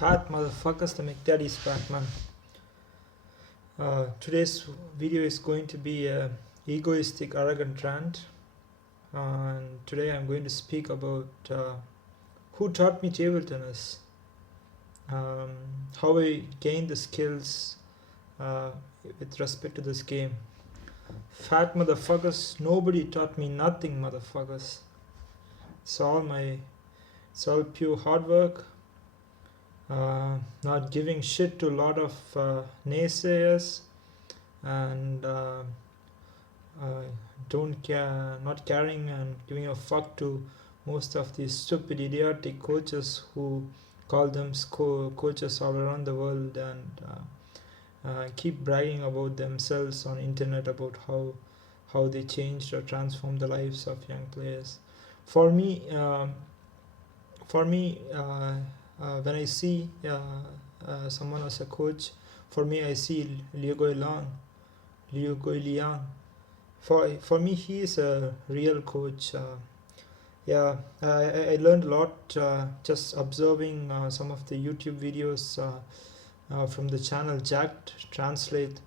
Fat motherfuckers, the McDaddy's back, man. Today's video is going to be a egoistic, arrogant rant. And today I'm going to speak about who taught me table tennis, how I gained the skills with respect to this game. Fat motherfuckers, nobody taught me nothing, motherfuckers. It's all pure hard work. Not giving shit to a lot of naysayers, and not caring and giving a fuck to most of these stupid idiotic coaches who call them coaches all around the world and keep bragging about themselves on internet about how they changed or transformed the lives of young players. For me, when I see someone as a coach, for me I see Liu Guiliang. For me, he is a real coach. I learned a lot just observing some of the YouTube videos from the channel Jacked Translate.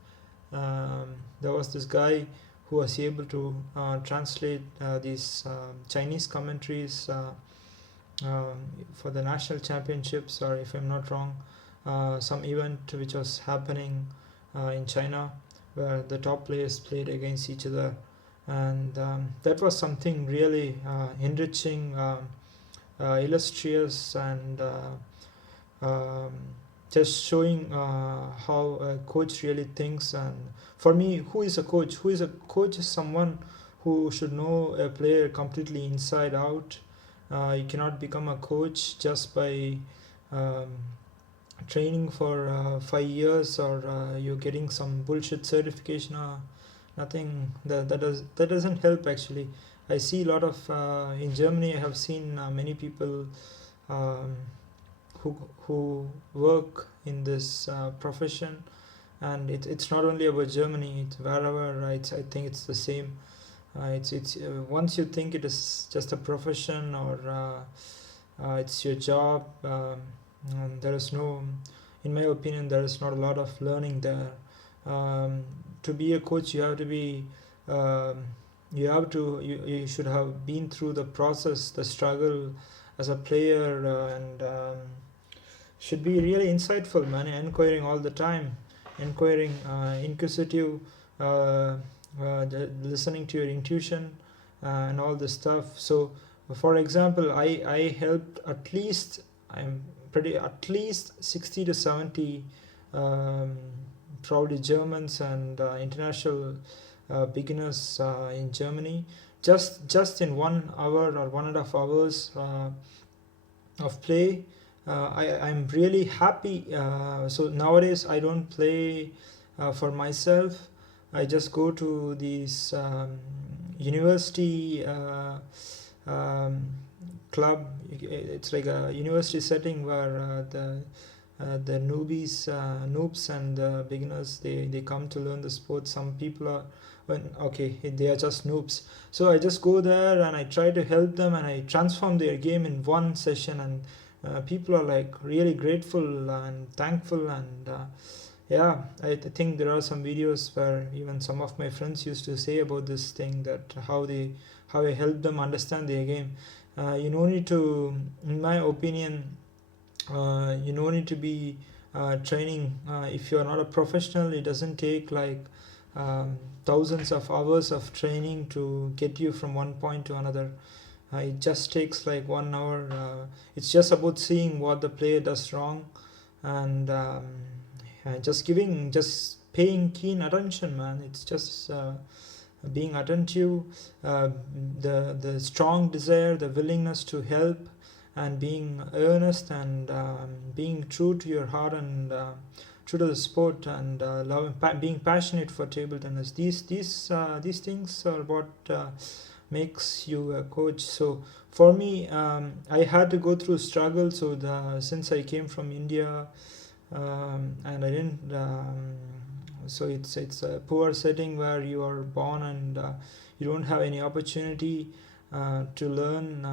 There was this guy who was able to translate these Chinese commentaries for the national championships, or if I'm not wrong, some event which was happening in China where the top players played against each other, and that was something really enriching, illustrious, and just showing how a coach really thinks. And for me, who is a coach? A coach is someone who should know a player completely inside out. You cannot become a coach just by training for 5 years, or you're getting some bullshit certification. Nothing that doesn't help, actually. I see a lot of in Germany. I have seen many people who work in this profession, and it's not only about Germany. It's wherever. I think it's the same. It's once you think it is just a profession, or it's your job, there is no, in my opinion, there is not a lot of learning there. To be a coach, you have to be you should have been through the process, the struggle as a player, and should be really insightful, man, inquiring all the time, inquisitive, listening to your intuition, and all this stuff. So for example, I helped at least 60 to 70 probably Germans and international beginners in Germany, just in 1 hour or 1.5 hours of play. I'm really happy. So nowadays I don't play for myself. I just go to these university club. It's like a university setting where the noobs and the beginners, they come to learn the sport. Some people are they are just noobs. So I just go there and I try to help them, and I transform their game in one session, and people are like really grateful and thankful. And I think there are some videos where even some of my friends used to say about this thing, that how I help them understand their game. You no need to, in my opinion, you no need to be training. If you are not a professional, it doesn't take like thousands of hours of training to get you from one point to another. It just takes like 1 hour. It's just about seeing what the player does wrong, and just paying keen attention, man. It's just being attentive, the strong desire, the willingness to help, and being earnest, and being true to your heart, and true to the sport, and being passionate for table tennis. These things are what makes you a coach. So for me, I had to go through struggle. So since I came from India, and I didn't. So it's a poor setting where you are born, and you don't have any opportunity to learn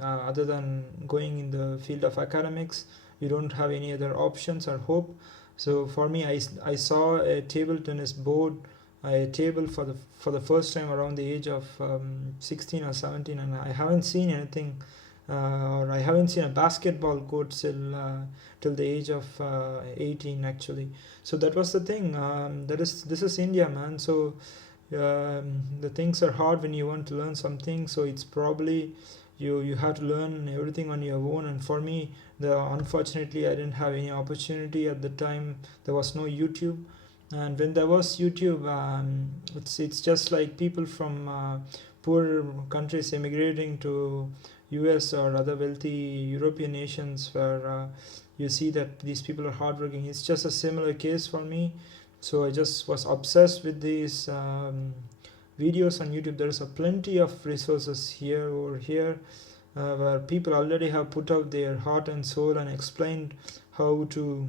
other than going in the field of academics. you don't have any other options or hope. So for me, I saw a table tennis board, a table for the first time around the age of 16 or 17, and I haven't seen anything, or I haven't seen a basketball court till the age of 18 actually. So that was the thing. This is India, man. So the things are hard when you want to learn something. So it's probably you have to learn everything on your own. And for me, the unfortunately I didn't have any opportunity at the time. There was no YouTube, and when there was YouTube, it's just like people from poor countries emigrating to US or other wealthy European nations, where you see that these people are hardworking. It's just a similar case for me. So I just was obsessed with these videos on YouTube. There's a plenty of resources here over here, where people already have put out their heart and soul and explained how to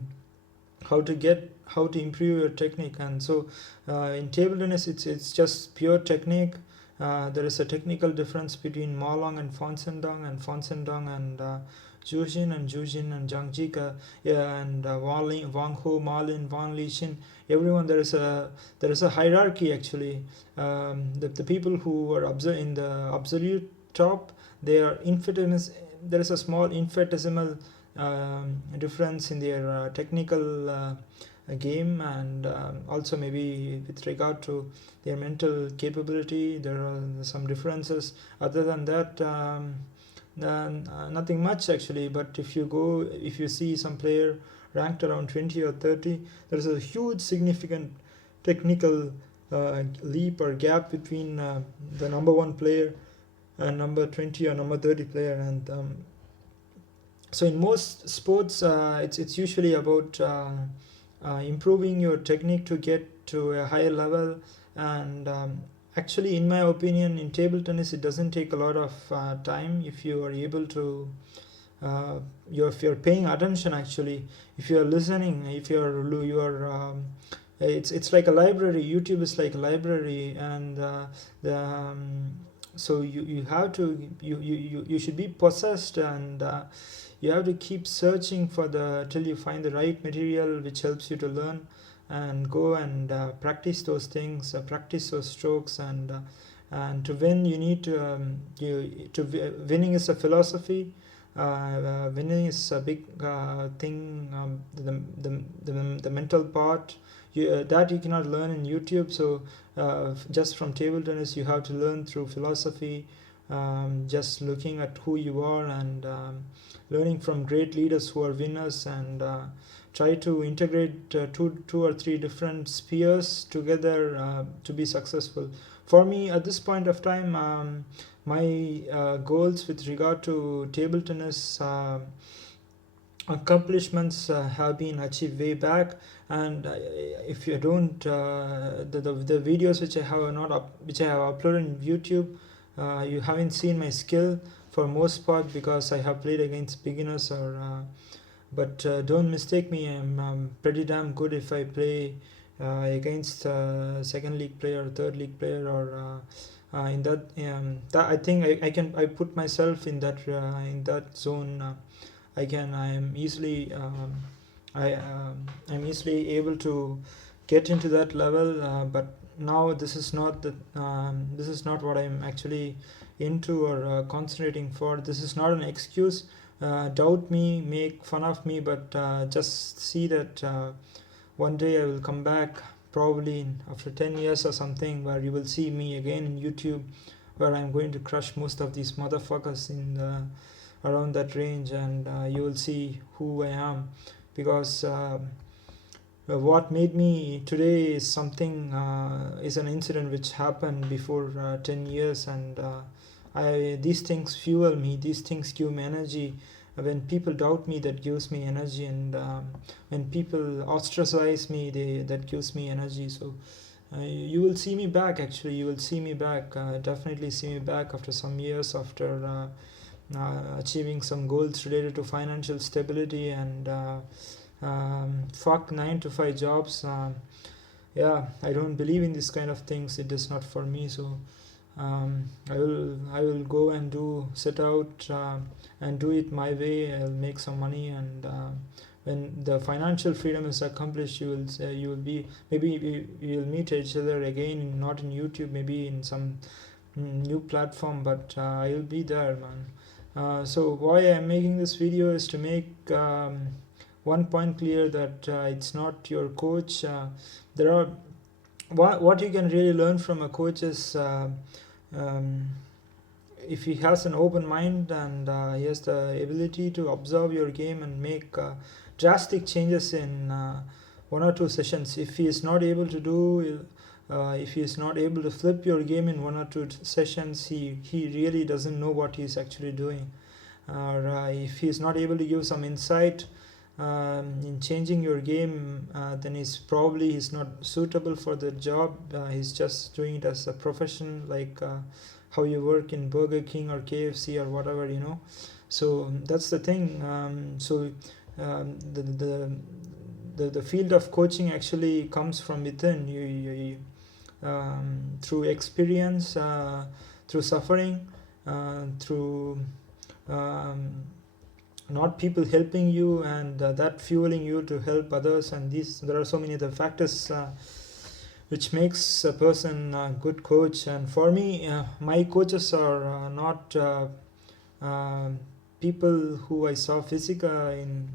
how to improve your technique. And so in table tennis, it's just pure technique. There is a technical difference between Malong and Fonsendong, and Fonsendong and Jujin, and Jujin and Jangjika, yeah, and Wang Ho, Malin, Wang Lishin. Everyone, there is a hierarchy actually. The people who are in the absolute top, they are infinitesimal. There is a small infinitesimal difference in their technical game, and also maybe with regard to their mental capability, there are some differences. Other than that, nothing much actually. But if you see some player ranked around 20 or 30, there is a huge significant technical leap or gap between the number one player and number 20 or number 30 player. And so in most sports, it's usually about improving your technique to get to a higher level. And actually, in my opinion, in table tennis, it doesn't take a lot of time if you are able to if you're paying attention. Actually, if you're listening, if it's like a library. YouTube is like a library. And so you have to you should be possessed, and you have to keep searching till you find the right material which helps you to learn, and go and practice those things, practice those strokes. And to win, you need to winning is a philosophy. Winning is a big thing. The mental part, that you cannot learn in YouTube. So just from table tennis, you have to learn through philosophy, just looking at who you are, and learning from great leaders who are winners, and try to integrate two or three different spheres together to be successful. For me, at this point of time, my goals with regard to table tennis accomplishments have been achieved way back. And if you don't the videos which I have not which I have uploaded in YouTube, you haven't seen my skill for most part, because I have played against beginners. But don't mistake me, I'm pretty damn good if I play against second league player, third league player, or in that I think I put myself in that zone. I'm easily I'm easily able to get into that level. But now this is not what I'm actually into or concentrating for. This is not an excuse. Doubt me, make fun of me, but just see that one day I will come back, probably after 10 years or something, where you will see me again in YouTube, where I'm going to crush most of these motherfuckers around that range. And you will see who I am. Because what made me today is something is an incident which happened before 10 years. And these things fuel me, these things give me energy. When people doubt me, that gives me energy. And when people ostracize me, that gives me energy. So you will see me back. Actually, you will see me back, definitely see me back after some years, after achieving some goals related to financial stability. And fuck 9 to 5 jobs. Yeah, I don't believe in this kind of things. It is not for me. So I will go and do sit out and do it my way. I'll make some money, and when the financial freedom is accomplished, you will be, maybe you'll meet each other again, not in YouTube, maybe in some new platform, but I'll be there, man. So why I'm making this video is to make one point clear, that it's not your coach. There are what you can really learn from a coach is, um, if he has an open mind, and he has the ability to observe your game and make drastic changes in 1 or 2 sessions. If he is not able to do, if he is not able to flip your game in 1 or 2 sessions, he really doesn't know what he's actually doing. Or if he is not able to give some insight in changing your game, then he's not suitable for the job. He's just doing it as a profession, like how you work in Burger King or KFC or whatever, so that's the thing. So the field of coaching actually comes from within you, through experience, through suffering, through um, not people helping you, and that fueling you to help others. And there are so many other factors which makes a person a good coach. And for me, my coaches are not uh, people who I saw physical in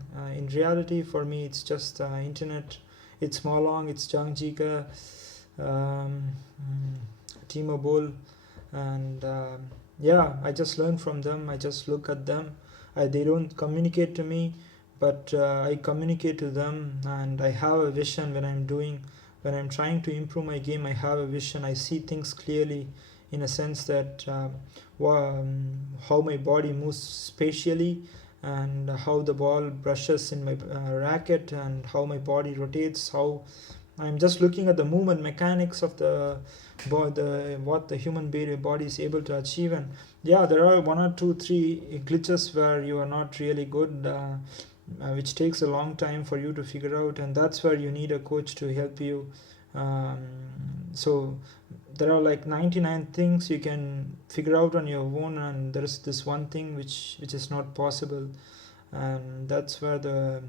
reality. For me, it's just internet. It's Molong, it's Jangjika, um, Timo Boll, and yeah, I just learn from them. I just look at them. They don't communicate to me, but I communicate to them, and I have a vision when I'm trying to improve my game. I have a vision. I see things clearly, in a sense that how my body moves spatially, and how the ball brushes in my racket, and how my body rotates. How I'm just looking at the movement mechanics of what the human body is able to achieve. And yeah, there are 1 or 2 3 glitches where you are not really good, which takes a long time for you to figure out, and that's where you need a coach to help you. um, so there are like 99 things you can figure out on your own, and there's this one thing which is not possible, and that's where the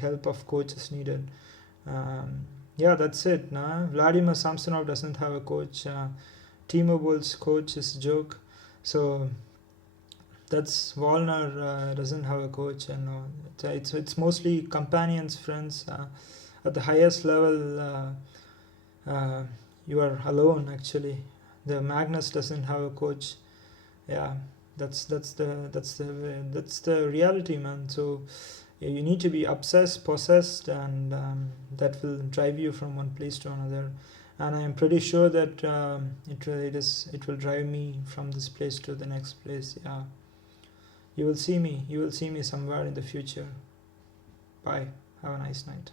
help of coach is needed. um, yeah, that's it. Nah? Vladimir Samsonov doesn't have a coach. Timo Boll's coach is a joke. So that's Wallner doesn't have a coach, and it's mostly companions, friends. At the highest level, you are alone. Actually, the Magnus doesn't have a coach. Yeah, that's the reality, man. So you need to be obsessed, possessed, and that will drive you from one place to another. And I am pretty sure that it will drive me from this place to the next place. Yeah, you will see me somewhere in the future. Bye. Have a nice night.